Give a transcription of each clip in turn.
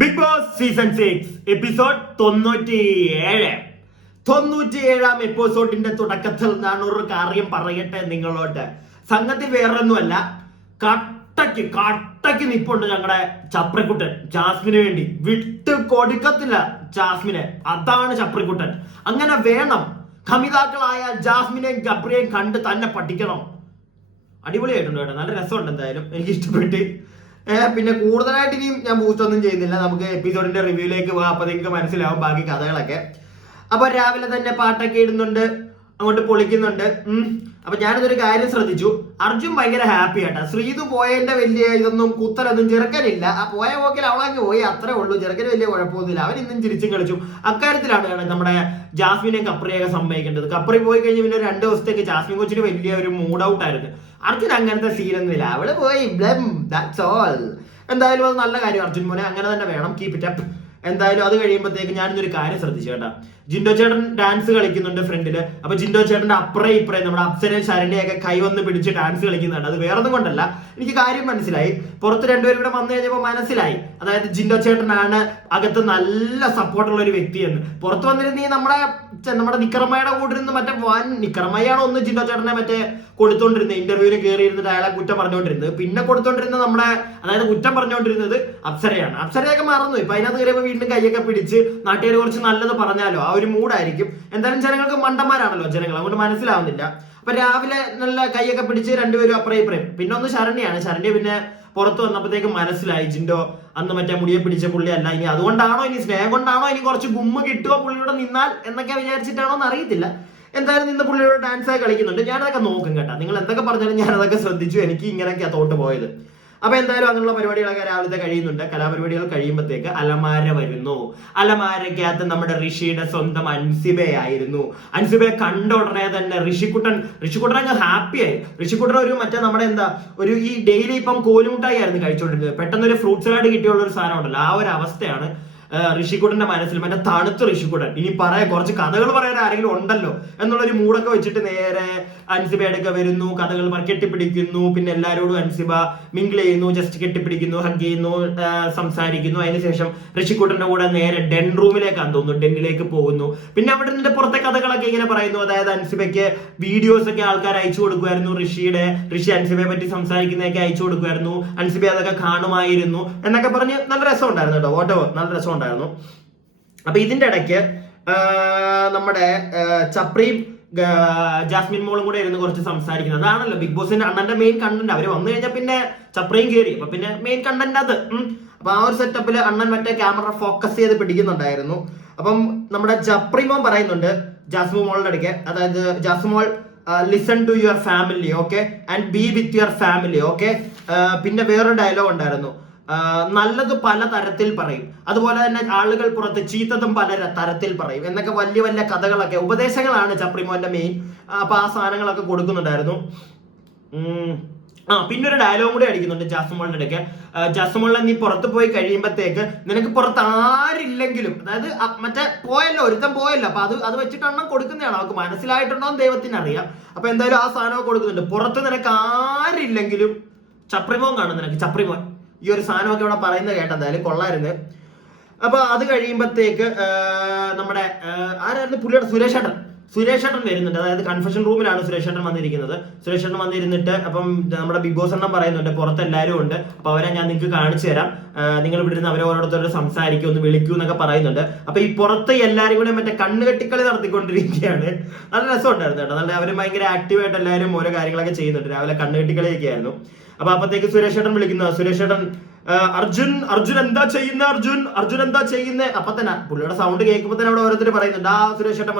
Big boss season 6 episode 97 എപ്പിസോഡിന്റെ തുടക്കത്തിൽ ഞാൻ ഒരു കാര്യം പറയട്ടെ നിങ്ങളോട്. സംഗതി വേറൊന്നുമല്ല, കട്ടയ്ക്ക് നിപ്പുണ്ട് ഞങ്ങളുടെ ചപ്രിക്കുട്ടൻ ജാസ്മിന് വേണ്ടി. വിട്ട് കൊടുക്കത്തില്ല ജാസ്മിനെ, അതാണ് ചപ്രിക്കുട്ടൻ. അങ്ങനെ വേണം. കമിതാക്കളായ ജാസ്മിനെയും ഗബ്രിയെയും കണ്ട് തന്നെ പഠിക്കണം. അടിപൊളിയായിട്ടുണ്ട് കേട്ടോ, നല്ല രസമുണ്ട്. എന്തായാലും എനിക്ക് ഇഷ്ടപ്പെട്ട്. പിന്നെ കൂടുതലായിട്ട് ഇനിയും ഞാൻ ബൂസ്റ്റ് ഒന്നും ചെയ്യുന്നില്ല. നമുക്ക് എപ്പിസോഡിന്റെ റിവ്യൂയിലേക്ക് പോകാം, അപ്പൊ നിങ്ങൾക്ക് മനസ്സിലാവും ബാക്കി കഥകളൊക്കെ. അപ്പൊ രാവിലെ തന്നെ പാട്ടൊക്കെ ഇടുന്നുണ്ട്, അങ്ങോട്ട് പൊളിക്കുന്നുണ്ട്. അപ്പൊ ഞാനിതൊരു കാര്യം ശ്രദ്ധിച്ചു, അർജുൻ ഭയങ്കര ഹാപ്പി ആട്ടാ. ശ്രീതു പോയതിന്റെ വലിയ ഇതൊന്നും കുത്തലൊന്നും ചെറുക്കനില്ല. ആ പോയ പോക്കിൽ അവളങ്ങ് പോയി, അത്രേ ഉള്ളൂ. ചെറുക്കന് വലിയ കുഴപ്പമൊന്നുമില്ല, അവൻ ഇന്നും ചിരിച്ചും കളിച്ചു. അക്കാര്യത്തിലാണ് നമ്മുടെ ജാസ്മിനെയും കപ്രിയൊക്കെ സമ്മതിക്കേണ്ടത്. കപ്രി പോയി കഴിഞ്ഞ് പിന്നെ 2 ദിവസത്തേക്ക് ജാസ്മിൻ കൊച്ചിന് വലിയ ഒരു മൂഡ് ഔട്ട് ആയിരുന്നു. അർജുൻ അങ്ങനത്തെ സീനൊന്നുമില്ല, അവള് പോയി ദാറ്റ്സ് ഓൾ. എന്തായാലും അത് നല്ല കാര്യം അർജുൻ മോനെ, അങ്ങനെ തന്നെ വേണം. Keep it up. എന്തായാലും അത് കഴിയുമ്പോഴത്തേക്ക് ഞാനിന്നൊരു കാര്യം ശ്രദ്ധിച്ചു കേട്ടാ. ജിൻഡോ ചേട്ടൻ ഡാൻസ് കളിക്കുന്നുണ്ട് ഫ്രണ്ടില്. അപ്പൊ ജിൻഡോ ചേട്ടന്റെ അപ്പുറേ ഇപ്പറേ നമ്മുടെ അപ്സരയും ശരണ്യൊക്കെ കൈവന്ന് പിടിച്ച് ഡാൻസ് കളിക്കുന്നുണ്ട്. അത് വേറൊന്നും കൊണ്ടല്ല, എനിക്ക് കാര്യം മനസ്സിലായി. പുറത്ത് രണ്ടുപേരും ഇവിടെ വന്നു കഴിഞ്ഞപ്പോൾ മനസ്സിലായി, അതായത് ജിൻഡോ ചേട്ടനാണ് അകത്ത് നല്ല സപ്പോർട്ടുള്ള ഒരു വ്യക്തിയെന്ന്. പുറത്ത് വന്നിരുന്നെങ്കിൽ നമ്മുടെ നിക്കറമ്മയുടെ കൂടെ ഇരുന്ന് മറ്റേ വൻ നിക്കറമ്മയാണ് ഒന്ന് ജിൻഡോ ചേട്ടനെ മറ്റേ കൊടുത്തോണ്ടിരുന്നത്. ഇന്റർവ്യൂവിന് കയറി ഇരുന്നിട്ട് അയാളെ കുറ്റം പറഞ്ഞുകൊണ്ടിരുന്നത്. പിന്നെ കൊടുത്തോണ്ടിരുന്നത് അതായത് കുറ്റം പറഞ്ഞുകൊണ്ടിരുന്നത് അപ്സരയാണ്. അപ്സരയൊക്കെ മറന്നു. ഇപ്പൊ അതിനകത്ത് കയറിയപ്പോൾ വീണ്ടും കൈയൊക്കെ പിടിച്ച് നാട്ടുകാർ കുറച്ച് നല്ലത് പറഞ്ഞാലോ ആ ഒരു മൂഡായിരിക്കും. എന്തായാലും ജനങ്ങൾക്ക് മണ്ടന്മാരാണല്ലോ ജനങ്ങൾ, അതുകൊണ്ട് മനസ്സിലാവുന്നില്ല. അപ്പൊ രാവിലെ നല്ല കൈയൊക്കെ പിടിച്ച് രണ്ടുപേരും അപ്പുറം ഇപ്പുറം. പിന്നെ ഒന്ന് ശരണ്യാണ്. ശരണ്യ പിന്നെ പുറത്ത് വന്നപ്പോഴത്തേക്ക് മനസ്സിലായി ജിൻഡോ അന്ന് മറ്റേ മുടിയെ പിടിച്ച പുള്ളി അല്ല. ഇനി അതുകൊണ്ടാണോ, ഇനി സ്നേഹം കൊണ്ടാണോ, ഇനി കുറച്ച് ഗുമ്മ കിട്ടുമോ പുള്ളിയുടെ നിന്നാൽ എന്നൊക്കെ വിചാരിച്ചിട്ടാണോ എന്ന് അറിയത്തില്ല. എന്തായാലും നിന്ന് പുള്ളിയോട് ഡാൻസ് ആയി കളിക്കുന്നുണ്ട്. ഞാനതൊക്കെ നോക്കും കേട്ടോ. നിങ്ങൾ എന്തൊക്കെ പറഞ്ഞാലും ഞാനതൊക്കെ ശ്രദ്ധിച്ചു. എനിക്ക് ഇങ്ങനെയൊക്കെയാ തോട്ട് പോയത്. അപ്പൊ എന്തായാലും അങ്ങനെയുള്ള പരിപാടികളൊക്കെ രാവിലത്തെ കഴിയുന്നുണ്ട്. കലാപരിപാടികൾ കഴിയുമ്പോഴത്തേക്ക് അലമാര വരുന്നു. അലമാരക്കകത്ത് നമ്മുടെ ഋഷിയുടെ സ്വന്തം അൻസിബയായിരുന്നു. അൻസിബയെ കണ്ട ഉടനെ തന്നെ ഋഷിക്കുട്ടൻ അങ്ങ് ഹാപ്പിയായി. ഋഷിക്കുട്ടൻ ഒരു മറ്റേ നമ്മുടെ ഒരു ഈ ഡെയിലി ഇപ്പം കോലുമുട്ടായി ആയിരുന്നു കഴിച്ചുകൊണ്ടിരുന്നത്. പെട്ടെന്ന് ഒരു ഫ്രൂട്ട് സലാഡ് കിട്ടിയുള്ള ഒരു സാധനം ഉണ്ടല്ലോ, ആ ഒരു അവസ്ഥയാണ് ഋഷിക്കുട്ടന്റെ മനസ്സിൽ. മറ്റേ തണുത്ത ഋഷിക്കുട്ടൻ. ഇനി കുറച്ച് കഥകൾ പറയാൻ ആരെങ്കിലും ഉണ്ടല്ലോ എന്നുള്ളൊരു മൂടൊക്കെ വെച്ചിട്ട് നേരെ അൻസിബയുടെയൊക്കെ വരുന്നു. കഥകൾ കെട്ടിപ്പിടിക്കുന്നു. പിന്നെ എല്ലാവരോടും അൻസിബ മിങ്കിൾ ചെയ്യുന്നു, ജസ്റ്റ് കെട്ടിപ്പിടിക്കുന്നു, ഹഗ് ചെയ്യുന്നു, സംസാരിക്കുന്നു. അതിനുശേഷം ഋഷിക്കുട്ടന്റെ കൂടെ നേരെ ഡെൻ റൂമിലേക്കാണ് തോന്നുന്നു, ഡെന്നിലേക്ക് പോകുന്നു. പിന്നെ അവിടെ നിന്നിട്ട് പുറത്തെ കഥകളൊക്കെ ഇങ്ങനെ പറയുന്നു. അതായത് അൻസിബയ്ക്ക് വീഡിയോസ് ഒക്കെ ആൾക്കാർ അയച്ചു കൊടുക്കുമായിരുന്നു. ഋഷി അൻസിബയെ പറ്റി സംസാരിക്കുന്നതൊക്കെ അയച്ചു കൊടുക്കുമായിരുന്നു. അൻസിബ അതൊക്കെ കാണുമായിരുന്നു എന്നൊക്കെ പറഞ്ഞ് നല്ല രസം ഉണ്ടായിരുന്നു കേട്ടോ. നല്ല രസം ഉണ്ടായിരുന്നു. അപ്പൊ ഇതിന്റെ ഇടയ്ക്ക് നമ്മുടെ ചപ്രിയും ജാസ്മിൻ മോളും കൂടെ ഇരുന്ന് കുറച്ച് സംസാരിക്കുന്നത്. അതാണല്ലോ ബിഗ് ബോസിന്റെ അണ്ണന്റെ മെയിൻ കണ്ടന്റ്. അവര് വന്നു കഴിഞ്ഞാൽ പിന്നെ ചപ്രിയും കയറി, അപ്പൊ പിന്നെ മെയിൻ കണ്ടന്റ് അത്. അപ്പൊ ആ ഒരു സെറ്റപ്പിൽ അണ്ണൻ മറ്റേ ക്യാമറ ഫോക്കസ് ചെയ്ത് പിടിക്കുന്നുണ്ടായിരുന്നു. അപ്പം നമ്മുടെ ചപ്രിമോൻ പറയുന്നുണ്ട് ജാസ്മിൻ മോളുടെ ഇടയ്ക്ക്, അതായത് Jasmine listen to your family, okay, and be with your family, okay. പിന്നെ വേറൊരു ഡയലോഗ് ഉണ്ടായിരുന്നു, നല്ലത് പല തരത്തിൽ പറയും, അതുപോലെ തന്നെ ആളുകൾ പുറത്ത് ചീത്തതും പല തരത്തിൽ പറയും എന്നൊക്കെ വലിയ വലിയ കഥകളൊക്കെ ഉപദേശങ്ങളാണ് ചപ്രിമോന്റെ മെയിൻ. അപ്പൊ ആ സാധനങ്ങളൊക്കെ കൊടുക്കുന്നുണ്ടായിരുന്നു. പിന്നെ ഒരു ഡയലോഗ് കൂടെ അടിക്കുന്നുണ്ട് ജാസ്മിന്റെ ഇടയ്ക്ക്. ജാസ്മിനെ നീ പുറത്ത് പോയി കഴിയുമ്പോഴത്തേക്ക് നിനക്ക് പുറത്ത് ആരില്ലെങ്കിലും, അതായത് മറ്റേ ഒരുത്തൻ പോയല്ലോ, അപ്പൊ അത് വെച്ചിട്ടാണ് കൊടുക്കുന്നതാണ്. അവർക്ക് മനസ്സിലായിട്ടുണ്ടോ എന്ന് ദൈവത്തിന് അറിയാം. അപ്പൊ എന്തായാലും ആ സാധനം കൊടുക്കുന്നുണ്ട്. പുറത്ത് നിനക്ക് ആരില്ലെങ്കിലും ചപ്രിമോൻ കാണും നിനക്ക്. ചപ്രിമോൻ ഈ ഒരു സാധനമൊക്കെ ഇവിടെ പറയുന്നത് കേട്ട, എന്തായാലും കൊള്ളായിരുന്നു. അപ്പൊ അത് കഴിയുമ്പോഴത്തേക്ക് നമ്മുടെ ആരായിരുന്നു പുള്ളിയുടെ സുരേഷ് ഏട്ടൻ വരുന്നുണ്ട്. അതായത് കൺഫെഷൻ റൂമിലാണ് സുരേഷ് ഏട്ടൻ വന്നിരിക്കുന്നത്. സുരേഷ് ഏട്ടൻ വന്നിരുന്നിട്ട് അപ്പം നമ്മുടെ ബിഗ് ബോസ് എണ്ണം പറയുന്നുണ്ട് പുറത്ത് എല്ലാവരും ഉണ്ട്, അപ്പൊ അവരെ ഞാൻ നിങ്ങൾക്ക് കാണിച്ചു തരാം, നിങ്ങൾ ഇവിടെ നിന്ന് അവരെ ഓരോരുത്തരോട് സംസാരിക്കും, ഒന്ന് വിളിക്കൂ എന്നൊക്കെ പറയുന്നുണ്ട്. അപ്പൊ ഈ പുറത്ത് എല്ലാവരും കൂടെ മറ്റേ കണ്ണുകെട്ടിക്കളി നടത്തിക്കൊണ്ടിരിക്കുകയാണ്. നല്ല രസമുണ്ടായിരുന്നു കേട്ടോ. നല്ല അവർ ഭയങ്കര ആക്റ്റീവായിട്ട് എല്ലാവരും ഓരോ കാര്യങ്ങളൊക്കെ ചെയ്യുന്നുണ്ട്. രാവിലെ കണ്ണുകെട്ടിക്കളിയൊക്കെ ആയിരുന്നു. അപ്പൊ അപ്പത്തേക്ക് സുരേഷ് ഏട്ടൻ വിളിക്കുന്ന, സുരേഷ് ഏട്ടൻ അർജുൻ എന്താ ചെയ്യുന്ന, അർജുൻ എന്താ ചെയ്യുന്നേ. അപ്പൊ തന്നെ പുള്ളിയുടെ സൗണ്ട് കേൾക്കുമ്പോൾ തന്നെ അവിടെ ഓരോരുത്തർ പറയുന്നുണ്ട് സുരേഷ് ഏട്ടൻ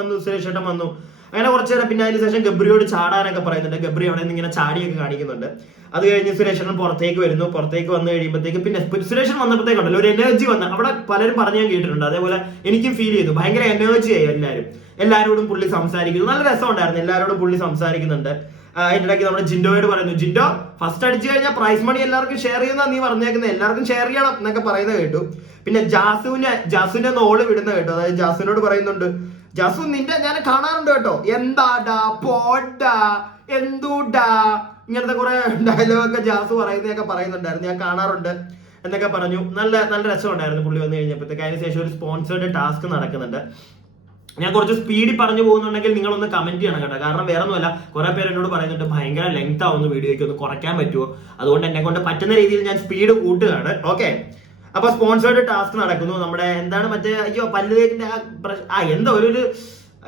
വന്നു. അങ്ങനെ കുറച്ചു നേരം. പിന്നെ അതിന് ശേഷം ഗബ്രിയോട് ചാടാനൊക്കെ പറയുന്നുണ്ട്. ഗബ്രി അവിടെ നിന്ന് ഇങ്ങനെ ചാടിയൊക്കെ കാണിക്കുന്നുണ്ട്. അത് കഴിഞ്ഞ് സുരേഷ് ഏട്ടൻ പുറത്തേക്ക് വരുന്നു. പുറത്തേക്ക് വന്നു കഴിയുമ്പോഴത്തേക്ക് പിന്നെ സുരേഷ് വന്നപ്പോഴത്തേക്കുണ്ടല്ലോ ഒരു എനർജി വന്ന് അവിടെ പലരും പറഞ്ഞു ഞാൻ കേട്ടിട്ടുണ്ട്. അതേപോലെ എനിക്കും ഫീൽ ചെയ്തു. ഭയങ്കര എനർജി ആയി എല്ലാവരോടും പുള്ളി സംസാരിക്കുന്നു. നല്ല രസം ഉണ്ടായിരുന്നു. എല്ലാവരോടും പുള്ളി സംസാരിക്കുന്നുണ്ട്. അതിന്റെ ഇടയ്ക്ക് നമ്മുടെ ജിൻഡോയോട് പറയുന്നു, ജിൻഡോ ഫസ്റ്റ് അടിച്ചു കഴിഞ്ഞാൽ പ്രൈസ് മണി എല്ലാവർക്കും ഷെയർ ചെയ്യുന്ന നീ പറഞ്ഞേക്കുന്നത്, എല്ലാവർക്കും ഷെയർ ചെയ്യണം എന്നൊക്കെ പറയുന്നത് കേട്ടു. പിന്നെ ജാസുവിനെ നോള് വിടുന്ന കേട്ടോ. അതായത് ജാസുവിനോട് പറയുന്നുണ്ട്, ജാസു നിന്റെ ഞാൻ കാണാറുണ്ട് കേട്ടോ, എന്താടാ പോടാ എന്തൂടാ ഇങ്ങനത്തെ കുറെ ഡയലോഗൊക്കെ ജാസു പറയുന്നതൊക്കെ പറയുന്നുണ്ടായിരുന്നു, ഞാൻ കാണാറുണ്ട് എന്നൊക്കെ പറഞ്ഞു. നല്ല നല്ല രസമുണ്ടായിരുന്നു പുള്ളി വന്നു കഴിഞ്ഞപ്പോഴത്തേക്ക്. അതിനുശേഷം ഒരു സ്പോൺസേർഡ് ടാസ്ക് നടക്കുന്നുണ്ട്. ഞാൻ കുറച്ച് സ്പീഡിൽ പറഞ്ഞു പോകുന്നുണ്ടെങ്കിൽ നിങ്ങളൊന്ന് കമന്റ് ചെയ്യണം കേട്ടോ. കാരണം വേറെ ഒന്നുമല്ല, കുറെ പേര് എന്നോട് പറയുന്നുണ്ട് ഭയങ്കര ലെങ്ത് ആവുന്ന വീഡിയോയ്ക്ക് ഒന്ന് കുറയ്ക്കാൻ പറ്റുമോ. അതുകൊണ്ട് എന്നെ കൊണ്ട് പറ്റുന്ന രീതിയിൽ ഞാൻ സ്പീഡ് കൂട്ടുകയാണ്. ഓക്കെ, അപ്പൊ സ്പോൺസേർഡ് ടാസ്ക് നടക്കുന്നു. നമ്മുടെ എന്താണ് മറ്റേ അയ്യോ പല്ലുതേക്കിന്റെ എന്തോ ഒരു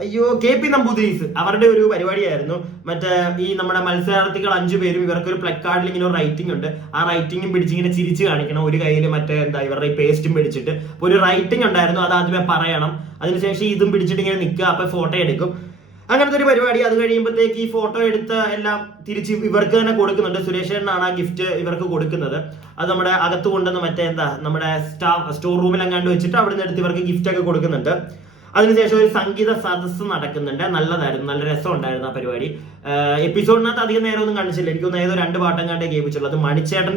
അയ്യോ KP നമ്പൂതിരീസ് അവരുടെ ഒരു പരിപാടിയായിരുന്നു. മറ്റേ ഈ നമ്മുടെ മത്സരാർത്ഥികൾ 5 പേരും ഇവർക്കൊരു പ്ലക്കാർഡിൽ ഇങ്ങനെ ഒരു റൈറ്റിംഗ് ഉണ്ട്. ആ റൈറ്റിംഗും പിടിച്ച് ഇങ്ങനെ ചിരിച്ച് കാണിക്കണം. ഒരു കയ്യിൽ മറ്റേ ഇവരുടെ ഈ പേസ്റ്റും പിടിച്ചിട്ട് ഒരു റൈറ്റിംഗ് ഉണ്ടായിരുന്നു, അത് ആദ്യമേ പറയണം. അതിനുശേഷം ഇതും പിടിച്ചിട്ട് ഇങ്ങനെ നിൽക്കുക, അപ്പൊ ഫോട്ടോ എടുക്കും. അങ്ങനത്തെ ഒരു പരിപാടി. അത് കഴിയുമ്പോഴത്തേക്ക് ഈ ഫോട്ടോ എടുത്ത് എല്ലാം തിരിച്ച് ഇവർക്ക് തന്നെ കൊടുക്കുന്നുണ്ട്. സുരേഷേട്ടനാണ് ആ ഗിഫ്റ്റ് ഇവർക്ക് കൊടുക്കുന്നത്. അത് നമ്മുടെ അകത്ത് കൊണ്ടുവന്ന് മറ്റേ നമ്മുടെ സ്റ്റോർ റൂമിൽ അങ്ങാണ്ട് വെച്ചിട്ട് അവിടെ നിന്ന് എടുത്ത് ഇവർക്ക് ഗിഫ്റ്റ് ഒക്കെ കൊടുക്കുന്നുണ്ട്. അതിനുശേഷം ഒരു സംഗീത സദസ്സ് നടക്കുന്നുണ്ട്. നല്ലതായിരുന്നു, നല്ല രസം ഉണ്ടായിരുന്നു ആ പരിപാടി. എപ്പിസോഡിനകത്ത് അധികം നേരം ഒന്നും കാണിച്ചില്ല. എനിക്കൊന്ന് ഏതോ 2 പാട്ടം കണ്ടേ കേൾപ്പിച്ചുള്ളൂ. അത് മണിച്ചേട്ടന്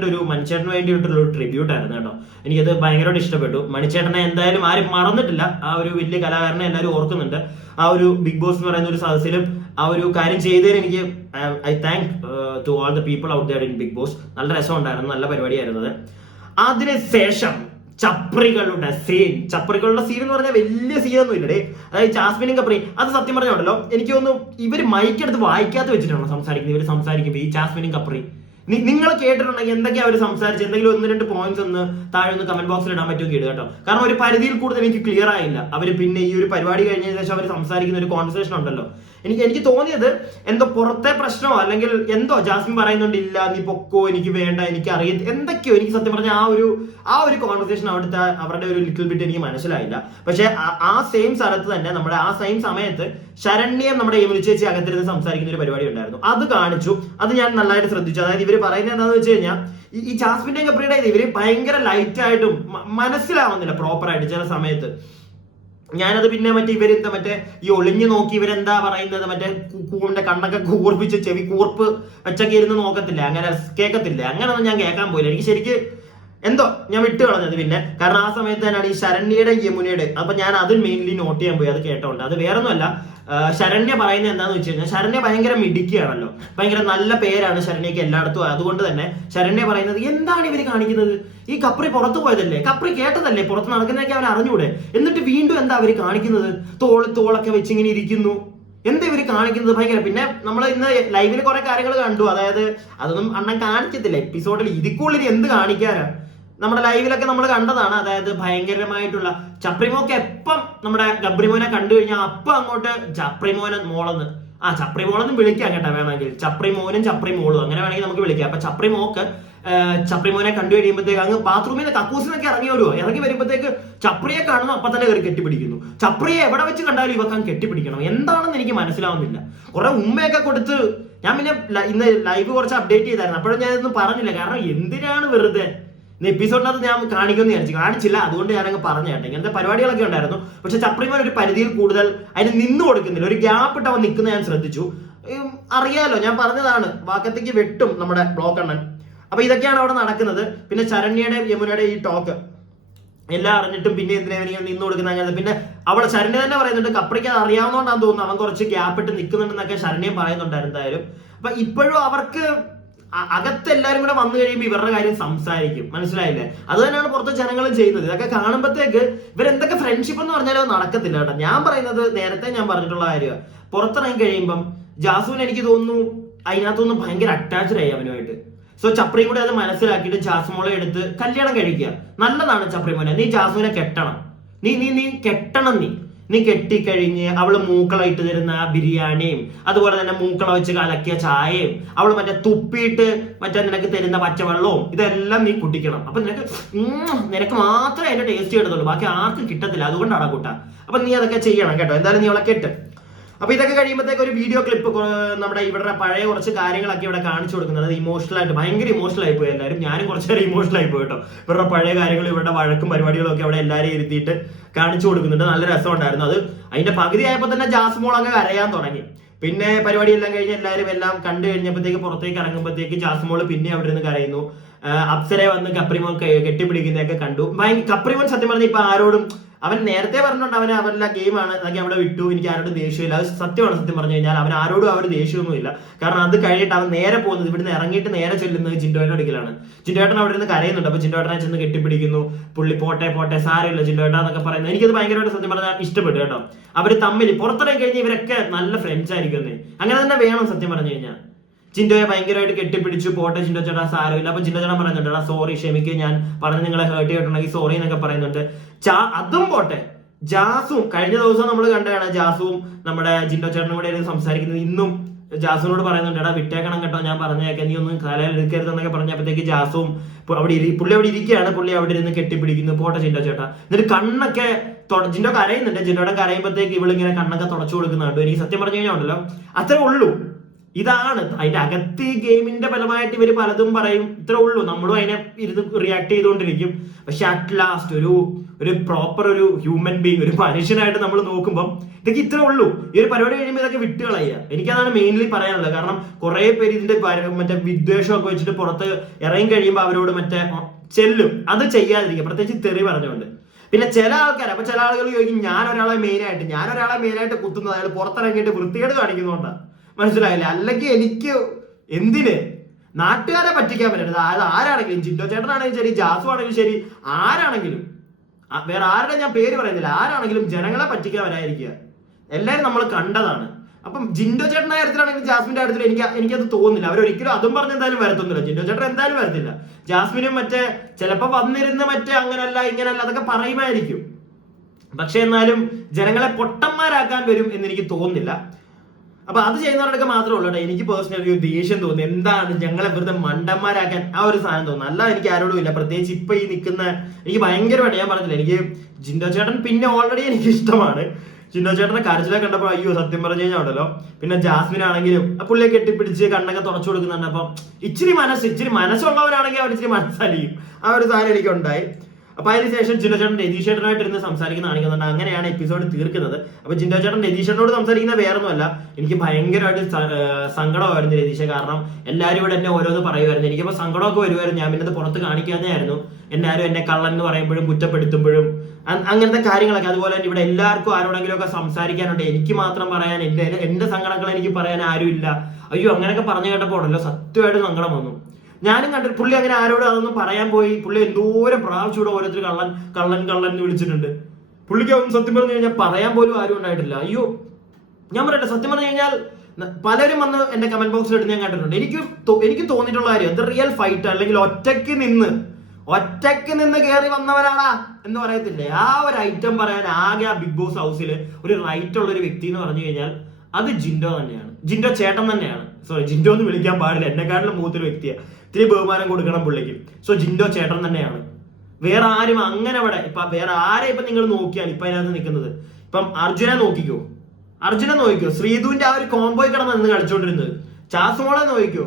വേണ്ടിയിട്ടുള്ള ഒരു ട്രിബ്യൂട്ട് ആയിരുന്നു കേട്ടോ. എനിക്കത് ഭയങ്കരമായിട്ട് ഇഷ്ടപ്പെട്ടു. മണിച്ചേട്ടനെ എന്തായാലും ആരും മറന്നിട്ടില്ല. ആ ഒരു വലിയ കലാകാരനെ എല്ലാവരും ഓർക്കുന്നുണ്ട്. ആ ഒരു ബിഗ് ബോസ് എന്ന് പറയുന്ന ഒരു സദസ്സിലും ആ ഒരു കാര്യം ചെയ്തതിന് എനിക്ക് I thank to all the people out there in Bigg Boss. നല്ല രസം ഉണ്ടായിരുന്നു, നല്ല പരിപാടിയായിരുന്നത്. അതിനുശേഷം ചപ്രികളുടെ സീൻ എന്ന് പറഞ്ഞാൽ വലിയ സീനൊന്നും ഇല്ലേ. അതായത് ജാസ്മിനും കപ്രിയും, അത് സത്യം പറഞ്ഞോണ്ടല്ലോ എനിക്ക് തോന്നുന്നു ഇവര് മൈക്കെടുത്ത് വായിക്കാത്ത വെച്ചിട്ടാണോ സംസാരിക്കുന്നത്. ഇവര് സംസാരിക്കുമ്പോൾ ഈ ജാസ്മിനും കപ്രിയും നിങ്ങൾ കേട്ടിട്ടുണ്ടെങ്കിൽ എന്തൊക്കെയാ അവർ സംസാരിച്ച് എന്തെങ്കിലും 1-2 പോയിന്റ്സ് ഒന്ന് താഴെ ഒന്ന് കമന്റ് ബോക്സിൽ ഇടാൻ പറ്റുമോ കേട്ടോ. കാരണം ഒരു പരിധിയിൽ കൂടുതൽ എനിക്ക് ക്ലിയർ ആയില്ല. അവർ പിന്നെ ഈ ഒരു പരിപാടി കഴിഞ്ഞതിന് ശേഷം അവർ സംസാരിക്കുന്ന ഒരു കോൺവെർസേഷൻ ഉണ്ടല്ലോ, എനിക്ക് തോന്നിയത് എന്തോ പുറത്തെ പ്രശ്നമോ അല്ലെങ്കിൽ എന്തോ ജാസ്മിൻ പറയുന്നുണ്ട് ഇല്ല നീ പൊക്കോ എനിക്ക് വേണ്ട എനിക്ക് അറിയാം എന്തൊക്കെയോ. എനിക്ക് സത്യം പറഞ്ഞാൽ ആ ഒരു കോൺവെർസേഷൻ അവരുടെ ഒരു ലിറ്റിൽ ബിറ്റ് എനിക്ക് മനസ്സിലായില്ല. പക്ഷെ ആ സെയിം സ്ഥലത്ത് തന്നെ നമ്മുടെ ആ സെയിം സമയത്ത് ശരണ്യം നമ്മുടെ യമുന ചേച്ചി അകത്തിരുന്ന് സംസാരിക്കുന്ന ഒരു പരിപാടി ഉണ്ടായിരുന്നു. അത് കാണിച്ചു. അത് ഞാൻ നല്ലതായിട്ട് ശ്രദ്ധിച്ചു. അതായത് ഇവര് പറയുന്നത് എന്താണെന്ന് വെച്ച് കഴിഞ്ഞാൽ ഈ ജാസ്മിന്റെയും കപ്രിയുടെ ഇവര് ഭയങ്കര ലൈറ്റ് ആയിട്ടും മനസ്സിലാവുന്നില്ല പ്രോപ്പറായിട്ട് ചില സമയത്ത്. ഞാനത് പിന്നെ മറ്റേ ഈ ഒളിഞ്ഞു നോക്കി ഇവരെന്താ പറയുന്നത് മറ്റേ കൂവിന്റെ കണ്ണൊക്കെ കൂർപ്പിച്ച് ചെവി കൂർപ്പ് വെച്ചൊക്കെ ഇരുന്ന് നോക്കത്തില്ല, അങ്ങനെ കേൾക്കത്തില്ല. അങ്ങനെയൊന്നും ഞാൻ കേൾക്കാൻ പോയില്ല. എനിക്ക് ശരിക്ക് എന്തോ ഞാൻ വിട്ടു കളഞ്ഞത് പിന്നെ. കാരണം ആ സമയത്ത് തന്നെയാണ് ഈ ശരണ്യയുടെ യമുനയുടെ, അപ്പൊ ഞാൻ അതിൽ മെയിൻലി നോട്ട് ചെയ്യാൻ പോയി. അത് കേട്ടോണ്ട് അത് വേറൊന്നുമല്ല. ശരണ്യ പറയുന്നത് എന്താന്ന് വെച്ച് കഴിഞ്ഞാൽ ശരണ്യ ഭയങ്കര മിടുക്കിയാണല്ലോ, ഭയങ്കര നല്ല പേരാണ് ശരണ്യക്ക് എല്ലായിടത്തും. അതുകൊണ്ട് തന്നെ ശരണ്യ പറയുന്നത് എന്താണ് ഇവര് കാണിക്കുന്നത്, ഈ കപ്രി പുറത്തു പോയതല്ലേ, കപ്രി കേട്ടതല്ലേ, പുറത്ത് നടക്കുന്നതൊക്കെ അവൻ അറിഞ്ഞൂടെ, എന്നിട്ട് വീണ്ടും എന്താ അവര് കാണിക്കുന്നത്, തോളൊക്കെ വെച്ച് ഇങ്ങനെ ഇരിക്കുന്നു, എന്താ ഇവര് കാണിക്കുന്നത് ഭയങ്കര. പിന്നെ നമ്മൾ ഇന്ന് ലൈവിൽ കുറെ കാര്യങ്ങൾ കണ്ടു. അതായത് അതൊന്നും അണ്ണൻ കാണിക്കത്തില്ല എപ്പിസോഡിൽ, ഇതിക്കുള്ളിൽ എന്ത് കാണിക്കാനാ. നമ്മുടെ ലൈവിലൊക്കെ നമ്മൾ കണ്ടതാണ്. അതായത് ഭയങ്കരമായിട്ടുള്ള ചപ്രിമോക്ക് എപ്പം നമ്മുടെ ഗബ്രിമോനെ കണ്ടു കഴിഞ്ഞാൽ അപ്പം അങ്ങോട്ട് ചപ്രിമോനെ മോളെന്ന് ചപ്രിമോളെന്നും വിളിക്കാം കേട്ടോ വേണമെങ്കിൽ. ചപ്രിമോനും ചപ്രിമോളും അങ്ങനെ വേണമെങ്കിൽ നമുക്ക് വിളിക്കാം. അപ്പൊ ചപ്രിമോനെ കണ്ടു കഴിയുമ്പോഴത്തേക്ക് അങ്ങ് ബാത്റൂമിൽ നിന്ന് കക്കൂസിനൊക്കെ ഇറങ്ങി വരുമ്പോഴത്തേക്ക് ചപ്രിയെ കാണുന്നു, അപ്പൊ തന്നെ കയറി കെട്ടിപ്പിടിക്കുന്നു. ചപ്രിയെ എവിടെ വെച്ച് കണ്ടാലും ഇവക്കാൻ കെട്ടിപ്പിടിക്കണം. എന്താണെന്ന് എനിക്ക് മനസ്സിലാവുന്നില്ല. കുറെ ഉമ്മയൊക്കെ കൊടുത്ത് ഞാൻ പിന്നെ ഇന്ന് ലൈവ് കുറച്ച് അപ്ഡേറ്റ് ചെയ്തായിരുന്നു. അപ്പോഴും ഞാൻ ഇതൊന്നും പറഞ്ഞില്ല. കാരണം എന്തിനാണ് വെറുതെ എപ്പിസോഡിനകത്ത് ഞാൻ കാണിക്കുമെന്ന് കാണിച്ചില്ല. അതുകൊണ്ട് ഞാനങ്ങ് പറഞ്ഞു കേട്ടോ. ഇങ്ങനത്തെ പരിപാടികളൊക്കെ ഉണ്ടായിരുന്നു. പക്ഷെ ചപ്രിമോൻ ഒരു പരിധിയിൽ കൂടുതൽ അതിന് നിന്ന് കൊടുക്കുന്നില്ല. ഒരു ഗ്യാപ്പ് ഇട്ട് അവൻ നിൽക്കുന്ന ഞാൻ ശ്രദ്ധിച്ചു. അറിയാലോ, ഞാൻ പറഞ്ഞതാണ് വാക്കത്തേക്ക് വെട്ടും നമ്മുടെ ബ്ലോക്ക് അണ്ണൻ. അപ്പൊ ഇതൊക്കെയാണ് അവിടെ നടക്കുന്നത്. പിന്നെ ശരണ്യയുടെ യമുനയുടെ ഈ ടോക്ക് എല്ലാം അറിഞ്ഞിട്ടും പിന്നെ എന്തിനാ നിന്ന് കൊടുക്കുന്ന അങ്ങനത്തെ. പിന്നെ അവിടെ ശരണ്യ തന്നെ പറയുന്നുണ്ട് കപ്രിക്ക് അത് അറിയാവുന്നതുകൊണ്ടാന്ന് തോന്നുന്നു അവൻ കുറച്ച് ഗ്യാപ്പ് ഇട്ട് നിൽക്കുന്നുണ്ടെന്നൊക്കെ ശരണ്യം പറയുന്നുണ്ടായിരുന്നു. എന്തായാലും അപ്പൊ ഇപ്പോഴും അവർക്ക് അകത്ത് എല്ലാവരും കൂടെ വന്നു കഴിയുമ്പോൾ ഇവരുടെ കാര്യം സംസാരിക്കും. മനസ്സിലായില്ലേ? അത് തന്നെയാണ് പുറത്തെ ജനങ്ങളും ചെയ്യുന്നത്. ഇതൊക്കെ കാണുമ്പോഴത്തേക്ക് ഇവരെന്തൊക്കെ ഫ്രണ്ട്ഷിപ്പ് എന്ന് പറഞ്ഞാലും നടക്കത്തില്ല കേട്ടോ. ഞാൻ പറയുന്നത് നേരത്തെ ഞാൻ പറഞ്ഞിട്ടുള്ള കാര്യമാണ്. പുറത്തിറങ്ങി കഴിയുമ്പം ജാസുവിന് എനിക്ക് തോന്നുന്നു അതിനകത്തൊന്നും ഭയങ്കര അറ്റാച്ച്ഡ് ആയി അവനുമായിട്ട്. സോ ചപ്രിയും കൂടെ അത് മനസ്സിലാക്കിയിട്ട് ജാസ്മോളെ എടുത്ത് കല്യാണം കഴിക്കുക. നല്ലതാണ് ചപ്രിമോനെ. നീ ജാസ്മിനെ കെട്ടണം. നീ കെട്ടണം. നീ കെട്ടിക്കഴിഞ്ഞ് അവള് മൂക്കളയിട്ട് തരുന്ന ബിരിയാണിയും അതുപോലെ തന്നെ മൂക്കള വെച്ച് കലക്കിയ ചായയും അവള് മറ്റേ തുപ്പിയിട്ട് നിനക്ക് തരുന്ന പച്ചവെള്ളവും ഇതെല്ലാം നീ കുടിക്കണം. അപ്പൊ നിനക്ക് മാത്രമേ അതിന്റെ ടേസ്റ്റ് കിട്ടത്തുള്ളൂ, ബാക്കി ആർക്കും കിട്ടത്തില്ല. അതുകൊണ്ടാണ് കൂട്ടാ. അപ്പൊ നീ അതൊക്കെ ചെയ്യണം കേട്ടോ. എന്തായാലും നീ അവളെ കെട്ട്. അപ്പൊ ഇതൊക്കെ കഴിയുമ്പോഴത്തേക്ക് ഒരു വീഡിയോ ക്ലിപ്പ് നമ്മുടെ ഇവരുടെ പഴയ കുറച്ച് കാര്യങ്ങളൊക്കെ ഇവിടെ കാണിച്ചു കൊടുക്കുന്നത്. ഇമോഷണൽ ആയിട്ട് ഭയങ്കര ഇമോഷണൽ ആയി പോയി എല്ലാവരും. ഞാനും കുറച്ചേരം ഇമോഷണൽ ആയി പോയി കേട്ടോ. ഇവരുടെ പഴയ കാര്യങ്ങൾ ഇവരുടെ വഴക്കും പരിപാടികളും ഒക്കെ അവിടെ എല്ലാവരും ഇരുത്തിയിട്ട് കാണിച്ചു കൊടുക്കുന്നുണ്ട്. നല്ല രസമുണ്ടായിരുന്നു. അത് അതിന്റെ പകുതി ആയപ്പോൾ തന്നെ ജാസ്മോൾ അങ്ങ് കരയാൻ തുടങ്ങി. പിന്നെ പരിപാടി എല്ലാം കഴിഞ്ഞ് എല്ലാവരും എല്ലാം കണ്ടു കഴിഞ്ഞപ്പോഴത്തേക്ക് പുറത്തേക്ക് ഇറങ്ങുമ്പോഴത്തേക്ക് ജാസ്മോള് പിന്നെ അവിടെ നിന്ന് കരയുന്നു. അപ്സരയെ വന്ന് കപ്രിമോൻ കെട്ടിപ്പിടിക്കുന്നതൊക്കെ കണ്ടു. കപ്രിമോൻ സത്യം പറഞ്ഞ ഇപ്പൊ ആരോടും അവൻ നേരത്തെ പറഞ്ഞിട്ടുണ്ട് അവന് അവരുടെ ഗെയിമാണ് അതൊക്കെ അവിടെ വിട്ടു, എനിക്ക് ആരോടും ദേഷ്യമില്ല. അത് സത്യമാണ്. സത്യം പറഞ്ഞു കഴിഞ്ഞാൽ അവൻ ആരോടും അവർ ദേഷ്യമൊന്നുമില്ല. കാരണം അത് കഴിഞ്ഞിട്ട് അവൻ നേരെ പോകുന്നത് ഇവിടുന്ന് ഇറങ്ങിയിട്ട് നേരെ ചെല്ലുന്നത് ജിൻഡോയുടെ അടുക്കലാണ്. ജിൻഡോട്ടൻ അവിടെ നിന്ന് കരയുന്നുണ്ട്. അപ്പൊ ജിൻഡോട്ടനെ ചെന്ന് കെട്ടിപ്പിടിക്കുന്നു. പുള്ളി പോട്ടെ പോട്ടെ സാരമില്ല ജിൻഡോട്ട എന്നൊക്കെ പറയുന്നത് എനിക്കത് ഭയങ്കരമായിട്ട് സത്യം പറഞ്ഞാൽ ഇഷ്ടപ്പെട്ടു കേട്ടോ. അവര് തമ്മിൽ പുറത്തിറങ്ങി കഴിഞ്ഞ് ഇവരൊക്കെ നല്ല ഫ്രണ്ട്സ് ആയിരിക്കും. അങ്ങനെ തന്നെ വേണം സത്യം പറഞ്ഞു കഴിഞ്ഞാൽ. ജിൻഡോയെ ഭയങ്കരമായിട്ട് കെട്ടിപ്പിടിച്ചു. പോട്ടെ ജിൻഡോ ചേട്ടാ സാരമില്ല. അപ്പൊ ജിൻഡോ ചേട്ടൻ പറയുന്നുണ്ട് സോറി ക്ഷമിക്ക്, ഞാൻ പറഞ്ഞ് നിങ്ങളെ ഹേർട്ട് ചെയ്തിട്ടുണ്ടെങ്കിൽ സോറി എന്നൊക്കെ പറയുന്നുണ്ട്. അതും പോട്ടെ, ജാസും കഴിഞ്ഞ ദിവസം നമ്മൾ കണ്ടതാണ്. ജാസുവും നമ്മുടെ ജിൻഡോ ചേട്ടനും കൂടെ സംസാരിക്കുന്നത്. ഇന്നും ജാസുവിനോട് പറയുന്നുണ്ട് എടാ വിട്ടേക്കണം കേട്ടോ, ഞാൻ പറഞ്ഞേക്കാം, നീ ഒന്നും കലയിൽ എടുക്കരുതെന്നൊക്കെ പറഞ്ഞപ്പോഴത്തേക്ക് ജാസുവും പുള്ളി അവിടെ ഇരിക്കുകയാണ്. പുള്ളി അവിടെ ഇരുന്ന് കെട്ടിപ്പിടിക്കുന്നു. പോട്ടെ ജിൻഡോ ചേട്ടാ. എന്നിട്ട് കണ്ണൊക്കെ ജിൻഡോ കരയുന്നുണ്ട്. ജിൻഡോയുടെ കരയുമ്പോഴത്തേക്ക് ഇവളിങ്ങനെ കണ്ണൊക്കെ തുടച്ചു കൊടുക്കുന്നുണ്ട്. എനിക്ക് സത്യം പറഞ്ഞു കഴിഞ്ഞാൽ ഉണ്ടല്ലോ അത്രേ ഉള്ളൂ. ഇതാണ് അതിന്റെ അകത്ത് ഈ ഗെയിമിന്റെ ഫലമായിട്ട് ഇവര് പലതും പറയും. ഇത്രേ ഉള്ളൂ. നമ്മളും അതിനെ ഇരുന്ന് റിയാക്ട് ചെയ്തുകൊണ്ടിരിക്കും. പക്ഷെ അറ്റ് ലാസ്റ്റ് ഒരു പ്രോപ്പർ ഒരു ഹ്യൂമൻ ബീങ്, ഒരു മനുഷ്യനായിട്ട് നമ്മൾ നോക്കുമ്പോൾ ഇതൊക്കെ ഇത്രേ ഉള്ളൂ. ഈ ഒരു പരിപാടി കഴിയുമ്പോൾ ഇതൊക്കെ വിട്ടുകളയുക. എനിക്കതാണ് മെയിൻലി പറയാനുള്ളത്. കാരണം കുറെ പേര് ഇതിന്റെ മറ്റേ വിദ്വേഷമൊക്കെ വെച്ചിട്ട് പുറത്ത് ഇറങ്ങി കഴിയുമ്പോൾ അവരോട് മറ്റേ ചെല്ലും. അത് ചെയ്യാതിരിക്കുക, പ്രത്യേകിച്ച് തെറി പറഞ്ഞുകൊണ്ട്. പിന്നെ ചില ആൾക്കാർ ചില ആളുകൾ ചോദിക്കും ഞാൻ ഒരാളെ മെയിനായിട്ട് കുത്തുന്നത് അയാൾ പുറത്തിറങ്ങിയിട്ട് വൃത്തികേട് കാണിക്കുന്നതുകൊണ്ടാണ്. മനസ്സിലായില്ലേ? അല്ലെങ്കിൽ എനിക്ക് എന്തിന് നാട്ടുകാരെ പറ്റിക്കാൻ പറ്റരുത്. അതായത് ആരാണെങ്കിലും, ജിൻഡോ ചേട്ടനാണെങ്കിലും ശരി, ജാസു ആണെങ്കിലും ശരി, ആരാണെങ്കിലും, വേറെ ആരുടെ ഞാൻ പേര് പറയുന്നില്ല, ആരാണെങ്കിലും ജനങ്ങളെ പറ്റിക്കാൻ വരാതിരിക്കുക. എല്ലാവരും നമ്മൾ കണ്ടതാണ്. അപ്പം ജിൻഡോ ചേട്ടൻ്റെ കാര്യത്തിലാണെങ്കിലും ജാസ്മിന്റെ കാര്യത്തിൽ എനിക്കത് തോന്നുന്നില്ല. അവരൊരിക്കലും അതും പറഞ്ഞ് എന്തായാലും വരത്തൊന്നുമില്ല. ജിൻഡോ ചേട്ടൻ എന്തായാലും വരത്തില്ല. ജാസ്മിനും ചിലപ്പോൾ വന്നിരുന്ന് അങ്ങനല്ല ഇങ്ങനല്ല അതൊക്കെ പറയുമായിരിക്കും. പക്ഷെ എന്നാലും ജനങ്ങളെ പൊട്ടന്മാരാക്കാൻ വരും എന്ന് എനിക്ക് തോന്നുന്നില്ല. അപ്പൊ അത് ചെയ്യുന്നവരുടെയൊക്കെ മാത്രമേ ഉള്ളൂ. എനിക്ക് പേഴ്സണലി ഒരു ദേഷ്യം തോന്നുന്നു. എന്താണ് ഞങ്ങളെ വെറുതെ മണ്ടന്മാരാക്കാൻ ആ ഒരു സാധനം തോന്നുന്നു. അല്ല എനിക്ക് ആരോടും ഇല്ല. പ്രത്യേകിച്ച് ഇപ്പൊ ഈ നിൽക്കുന്ന എനിക്ക് ഭയങ്കരമായിട്ട്, ഞാൻ പറഞ്ഞില്ല, എനിക്ക് ജിൻഡോ ചേട്ടൻ പിന്നെ ഓൾറെഡി എനിക്ക് ഇഷ്ടമാണ്. ജിൻഡോ ചേട്ടനെ കരച്ചിലെ കണ്ടപ്പോൾ അയ്യോ സത്യം പറഞ്ഞു കഴിഞ്ഞാൽ ഉണ്ടല്ലോ. പിന്നെ ജാസ്മിൻ ആണെങ്കിലും പുള്ളിയെ കെട്ടിപ്പിടിച്ച് കണ്ണൊക്കെ തുടച്ചു കൊടുക്കുന്നുണ്ട്. അപ്പൊ ഇച്ചിരി മനസ്സുള്ളവരാണെങ്കിൽ അവർ ഇച്ചിരി മനസ്സലിയും. ആ ഒരു സാധനം എനിക്ക് ഉണ്ടായി. അപ്പൊ അതിനുശേഷം ജിൻഡോ ചേട്ടൻ രതീഷ് ചേട്ടനായിട്ട് ഇരുന്ന് സംസാരിക്കുന്ന കാണിക്കുന്നുണ്ട്. അങ്ങനെയാണ് എപ്പിസോഡ് തീർക്കുന്നത്. അപ്പൊ ജിൻഡോ ചേട്ടൻ രതീഷ് ചേട്ടനോട് സംസാരിക്കുന്ന വേറൊന്നുമല്ല, എനിക്ക് ഭയങ്കരമായിട്ട് സങ്കടമായിരുന്നു രതീഷ്. കാരണം എല്ലാവരും ഇവിടെ എന്നെ ഓരോന്ന് പറയുമായിരുന്നു. എനിക്കിപ്പോ സങ്കടമൊക്കെ വരുമായിരുന്നു. ഞാൻ പിന്നെ പുറത്ത് കാണിക്കാതെയായിരുന്നു. എല്ലാവരും എന്നെ കള്ളൻ എന്ന് പറയുമ്പോഴും കുറ്റപ്പെടുത്തുമ്പോഴും അങ്ങനത്തെ കാര്യങ്ങളൊക്കെ. അതുപോലെ തന്നെ ഇവിടെ എല്ലാവർക്കും ആരോടെങ്കിലും ഒക്കെ സംസാരിക്കാനുണ്ട്. എനിക്ക് മാത്രം പറയാൻ എന്റെ സങ്കടങ്ങൾ എനിക്ക് പറയാൻ ആരുമില്ല. അയ്യോ അങ്ങനെയൊക്കെ പറഞ്ഞു കേട്ടപ്പോൾ ഉണ്ടല്ലോ സത്യമായിട്ട് സങ്കടം വന്നു. ഞാനും കണ്ടിട്ട് പുള്ളി അങ്ങനെ ആരോടും അതൊന്നും പറയാൻ പോയി. പുള്ളി എന്തോരം പ്രാവശ്യം ഓരോരുത്തർ കള്ളൻ എന്ന് വിളിച്ചിട്ടുണ്ട്. പുള്ളിക്ക് ഒന്നും സത്യം പറഞ്ഞു കഴിഞ്ഞാൽ പറയാൻ പോലും ആരും ഉണ്ടായിട്ടില്ല. അയ്യോ ഞാൻ പറയട്ടെ, സത്യം പറഞ്ഞു കഴിഞ്ഞാൽ പലരും വന്ന് എന്റെ കമന്റ് ബോക്സിൽ ഇട്ട് ഞാൻ കണ്ടിട്ടുണ്ട്. എനിക്ക് തോന്നിയിട്ടുള്ള കാര്യം അത് റിയൽ ഫൈറ്റ് അല്ലെങ്കിൽ ഒറ്റയ്ക്ക് നിന്ന് കയറി വന്നവരാണാ എന്ന് പറയത്തില്ലേ, ആ ഒരു ഐറ്റം പറയാൻ ആകെ ആ ബിഗ് ബോസ് ഹൗസിൽ ഒരു റൈറ്റ് ഉള്ള ഒരു വ്യക്തി എന്ന് പറഞ്ഞു കഴിഞ്ഞാൽ അത് ജിൻഡോ തന്നെയാണ്. ജിൻഡോ ചേട്ടൻ തന്നെയാണ്. സോറി, ജിൻഡോ എന്ന് വിളിക്കാൻ പാടില്ല, എന്നെക്കാട്ടിലും മൂത്തൊരു വ്യക്തിയാണ്. ഇത്തിരി ബഹുമാനം കൊടുക്കണം പുള്ളിക്ക്. സോ ജിൻഡോ ചേട്ടൻ തന്നെയാണ്. വേറെ ആരും അങ്ങനെ അവിടെ വേറെ ആരെ ഇപ്പൊ നിങ്ങൾ നോക്കിയാൽ ഇപ്പൊ അതിനകത്ത് നിൽക്കുന്നത് ഇപ്പം അർജുനെ നോക്കിക്കോ, ശ്രീധുവിന്റെ ആ ഒരു കോംബോയിൽ കിടന്ന് നിന്ന് കളിച്ചോണ്ടിരുന്നത്. ചാസുമോളെ നോക്കിക്കോ,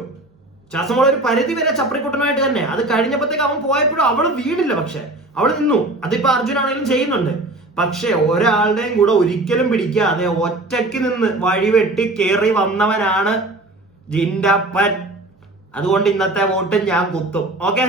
ചാസുമോളെ ഒരു പരിധി വരെ ചപ്രിക്കുട്ടനായിട്ട് തന്നെ. അത് കഴിഞ്ഞപ്പോഴത്തേക്ക് അവൻ പോയപ്പോഴും അവള് വീടില്ല, പക്ഷെ അവള് നിന്നു. അതിപ്പോ അർജുനാണെങ്കിലും ചെയ്യുന്നുണ്ട്. പക്ഷെ ഒരാളുടെയും കൂടെ ഒരിക്കലും പിടിക്കാതെ ഒറ്റയ്ക്ക് നിന്ന് വഴിവെട്ടി കയറി വന്നവനാണ് ജിൻഡപ്പൻ. അതുകൊണ്ട് ഇന്നത്തെ വോട്ട് ഞാൻ കുത്തും. ഓക്കെ.